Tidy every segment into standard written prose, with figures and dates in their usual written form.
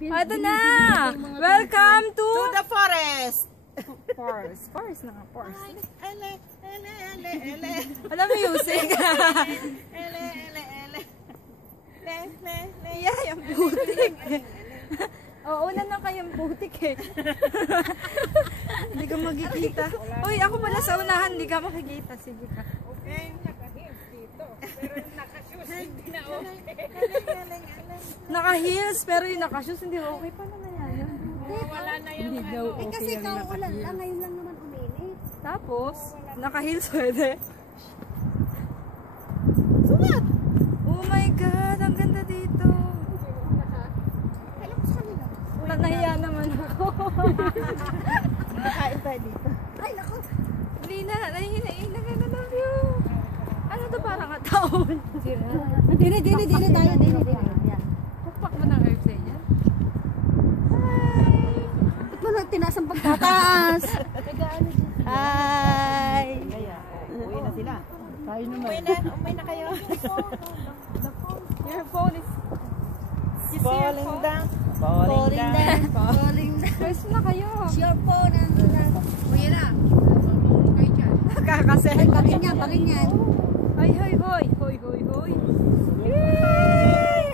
Ito na! Welcome to the forest! Forest na nga, forest. Ele. Alam mo music? Ele. Yeah, yung butik. Oo, una na kayong butik eh. Hindi ka magkikita. Uy, ako pala sa unahan, hindi ka makikita. Sige ka. Okay, naka-heels dito. Pero yung naka-shoes, hindi na okay. Naka-heels, pero yung naka-shoes, hindi okay. Paano na yan? Wala na yung Hindi daw okay. Kasi kauulan lang, ngayon lang naman uminit. Tapos, naka-heels pwede. Sumat! Oh my God, ang ganda dito. Alam ko sa kanila. Nahiya naman ako. Nakain tayo dito. Ay, naku! Hindi na, nahihinain na ganda ng view. Ano to parang taon? Dini tayo, dini. Yan. Pukpak mo ng airplane yan. Ba't mo na tinaas ang pagtataas? Hi! Uwi na sila. Tayo naman. Umuwi na kayo. Your phone is... You see your Falling phone? down. Falling down. Falling down. Pwes na kayo. It's your phone. Uy na. Kakasel. Ay, bagin yan. Ay, hoy. Yay!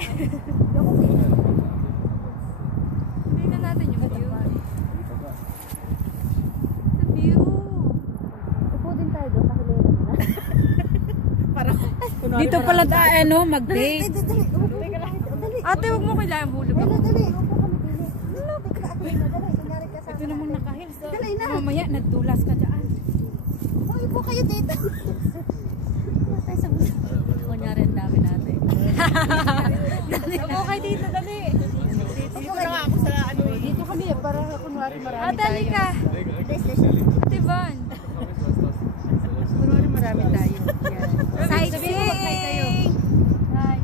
Tingnan natin yung view. The view. Upo din tayo doon, nakilera na. Dito pala tayo, mag-date. Dali. Ate, huwag mo kailangan hulog. Dali. Upo kami, dili. Dali. Kunyari ka sa Ito naman naka-heels. Dali na. Mamaya, nagdulas ka dyan. Uy, upo kayo dito. Kunyari ang dami natin. Okay dito, dali. Dito na nga ako sa ano eh. Dito kami, para kunwari marami tayo. Ate, halika. Tiban. Kunwari marami tayo. Sightseeing! Hi.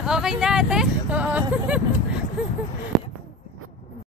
Okay na, ate? Oo.